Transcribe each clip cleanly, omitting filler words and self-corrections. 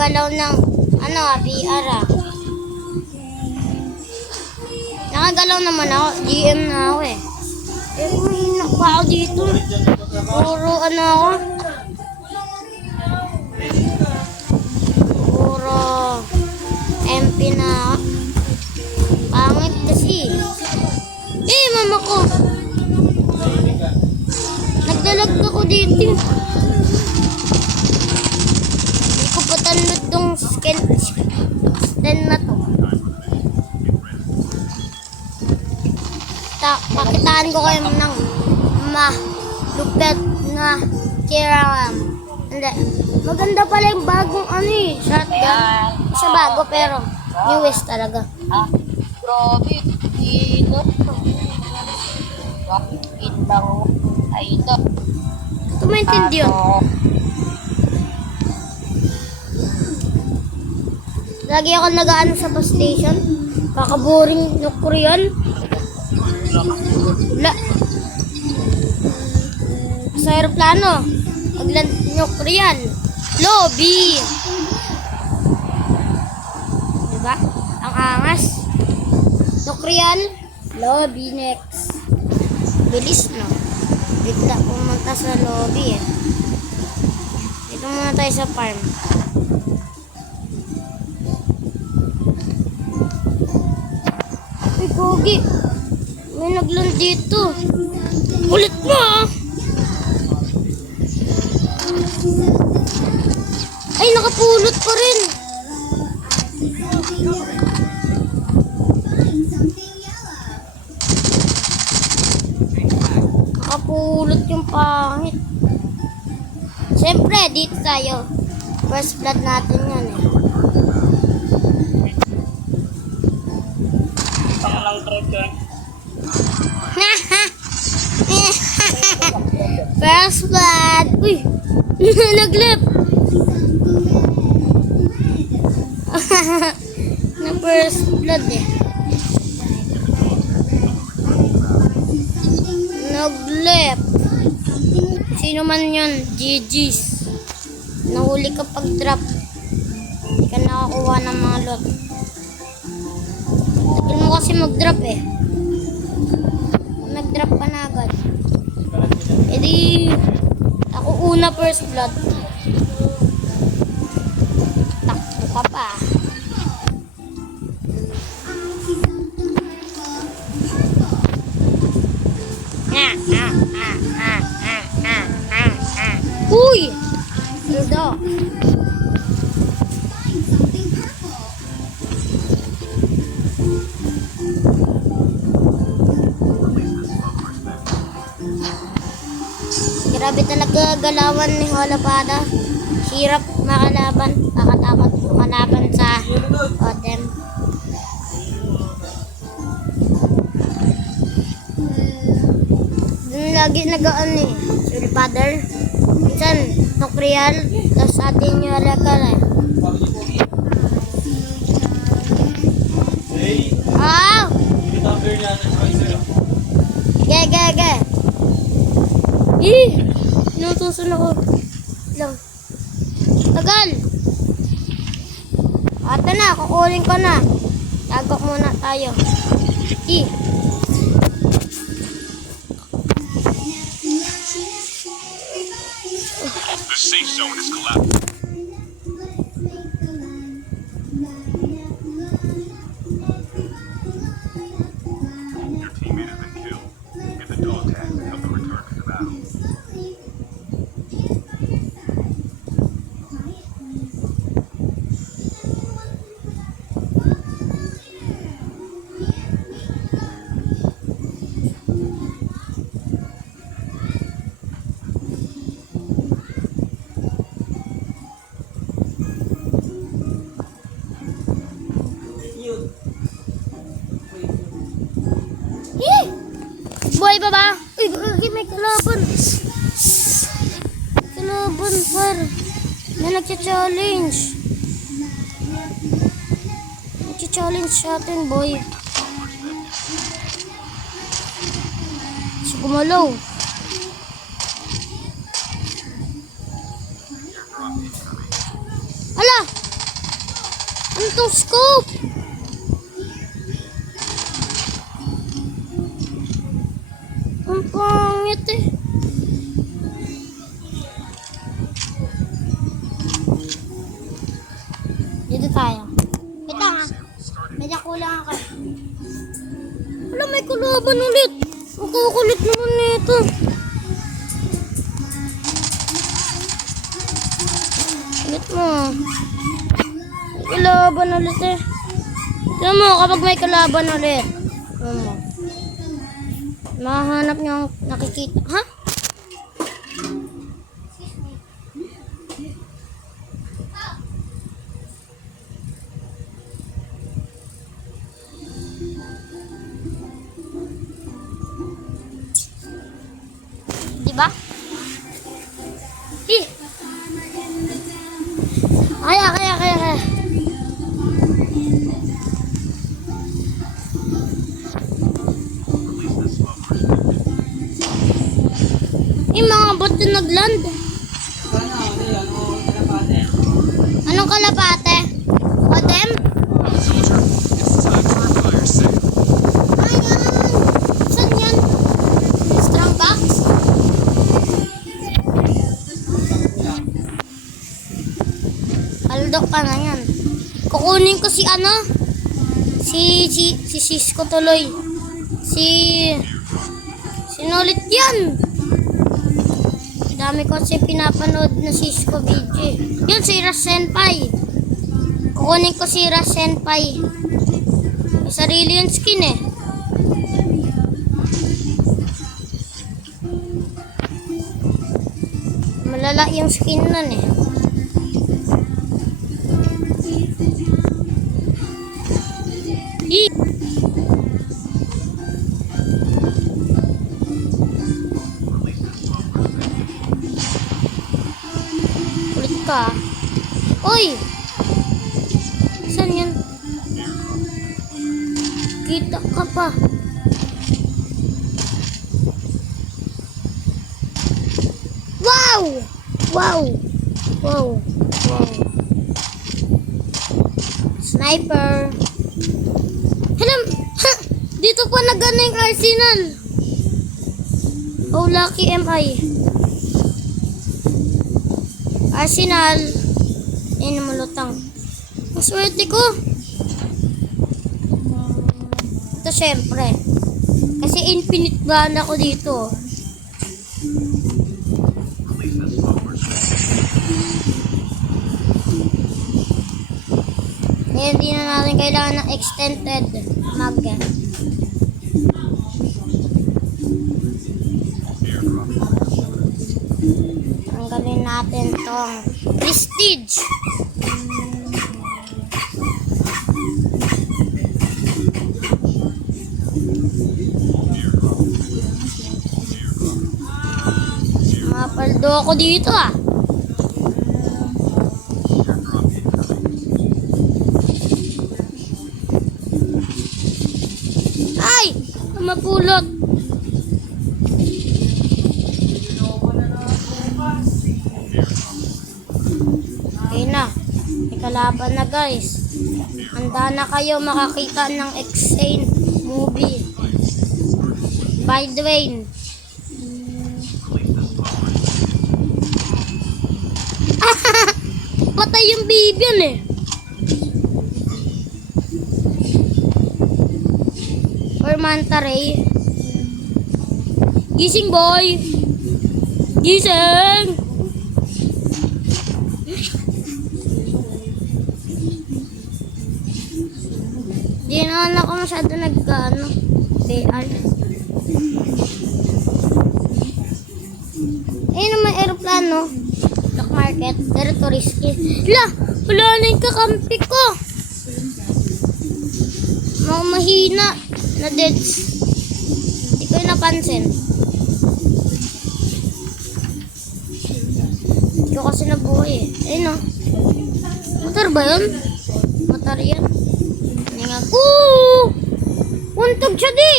nakagalaw ng VR ah. Nakagalaw naman ako. GM na ako eh. Mahina pa ako dito. Puro ako. Puro MP na ako. Pangit kasi. Mama ko. Nagdalag ako dito. Hindi ko pa tanod tong stand na to. Pakitaan ko kayo ng malupet na kiram. Hindi. Maganda pala yung bagong shotgun. Isa bago pero newest talaga. Grabe. Dito. Bakit lang ay ito. Ito maintindihan yun. Lagi ako nag-aano sa bus station. Kakaboring yung Korean. Wala. Sa aeroplano. Magland yung Korean. Lobby. Diba? Ang angas. Korean. Lobby next. Bilis no. Bigla pumunta sa lobby eh. Dito muna tayo sa farm. Ay, gogi. May nagland dito. Ulit mo ah. Ay, nakapulot pa rin. Nakapulot yung pangit. Siyempre, dito tayo. First blood natin yan eh. Pangalang trigger. First blood. Uy, naglip. Na first blood eh. Naglip. Sino man yun? GG's. Nahuli ka pag drop. Hindi ka nakakuha ng mga lot. Tagal mo kasi mag-drop eh. Nag-drop ka na agad. E di, ako una first blood. Takbo ka pa. Uy! Ludo. Grabe talaga galawan ni Holapada. Hirap makalaban. Nakatakot makalaban sa totem. Lagi nagaan eh. Holapada. Minsan, Nokreal. Tapos atin yung alakal eh. Oh! Ge. Inutusan ako. Lang. Tagal. Ata na, kukuling ko na. Tagak muna tayo. The safe zone is collapsed. Your teammate has been killed. Get the dog tag to help them return to the battle. Buhay pa ba? Uy, bakit may kalaban? Kalaban, par. May nagcha-challenge. Nagcha-challenge sa atin, boy. Si gumalaw. Ala! Ano tong scope? Ang pangit eh. Dito tayo. Wait lang ha. Medyo kulang ako. Wala, may kulaban ulit. Ang kukulit naman nito. Ulit mo. May kalaban ulit eh. Tignan mo kapag may kalaban ulit. Tignan mo. Mahanap niyo ang nakikita. Ha? Diba? Hi! Kaya. Mga bato nagland. Anong kalapate? Odem? Soldier, it's time for a fire sale. Ayan! Saan yan? Strong box? Aldok ka na yan. Kukunin ko si ano? Si Cisco tuloy. Sinulit yan. Dami ko kasi pinapanood na Cisco video. Yun, si Ras Senpai. Kukunin ko si Ras Senpai. May sarili yung skin eh. Malala yung skin nun eh. Ulit ka. Uy! Saan yan? Kita ka pa. Wow! Wow! Wow! Wow! Sniper! Alam! Ha! Dito pa nagana yung Arsenal! Oh, lucky am I. Arsenal. Ayun, malutang. Ang swerte ko. Ito syempre. Kasi infinite ban ako dito. Ngayon, hindi na natin kailangan ng extended mag. Tanggalin natin tong prestige. Mapaldo ako dito ah. Ay! Mapulot. Okay na. May kalaban na guys. Handa na kayo makakita ng X-Sane movie. By Dwayne. Patay yung baby yun eh. Or Manta Ray. Gising boy. Gising. Di naman ako masyado nag-ano. PR. Ayun naman aeroplano. Black market. Pero to risky. La! Wala na yung kakampi ko. Mga mahina na deads. Hindi ko yung napansin. Hindi ko kasi nabuhay eh. Ayun o. Motor ba yun? Motor yan. Hindi nga. Untog siya di!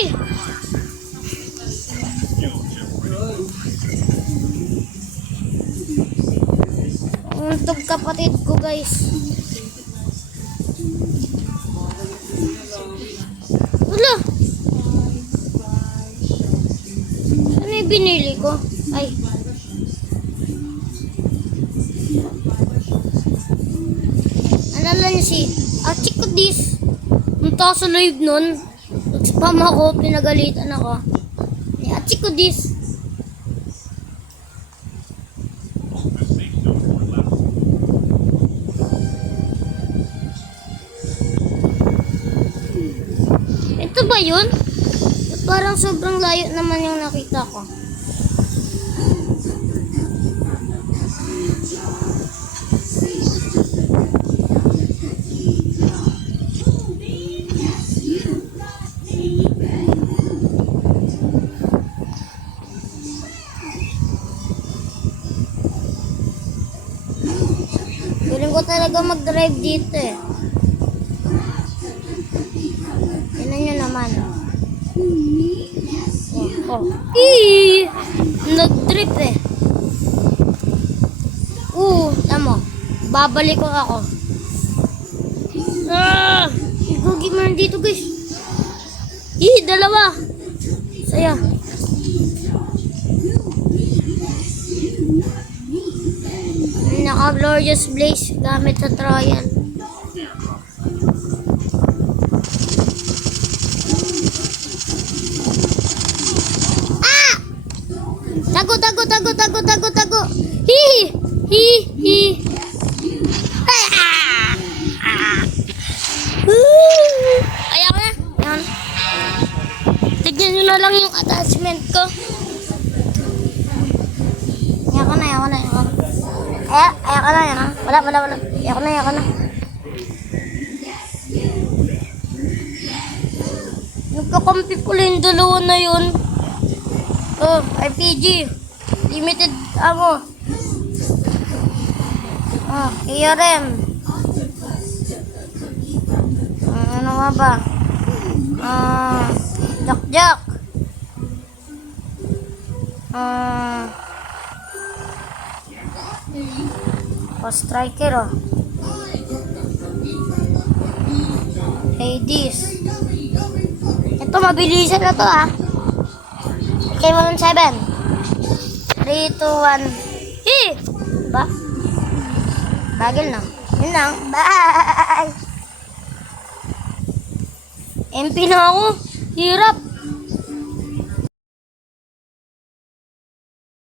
Untog kapatid ko guys. pinili ko. Ay. Alala niyo si Chico Dis. Punta sa live nun. Nag-spam ako, pinagalitan ako. Ni Chico Dis. The safe zone for left. Ito ba yun? Parang sobrang layo naman yung nakita ko. Feeling ko talaga mag-drive dito eh. Tignan nyo naman. Oh. Nag-trip eh. Tama. Babalik ko ako. Gugi mo dito guys. Dalawa. Saya. Naka-glorious blaze gamit sa trial. Tago. Hi. Ayaw na. Tignan nyo na lang yung attachment ko. Ayaw ko na. Ayaw na. Wala. Ayaw ko na. Nagkakampi pala yung dalawa na yun. RPG. Limited ammo. KRM. Ano nga ba? Jack. Striker Hades. Ito mabilisan na to K-7 3, 2, 1 Ba? Bagel na. Yun lang. Bye! MP na ako. Hirap.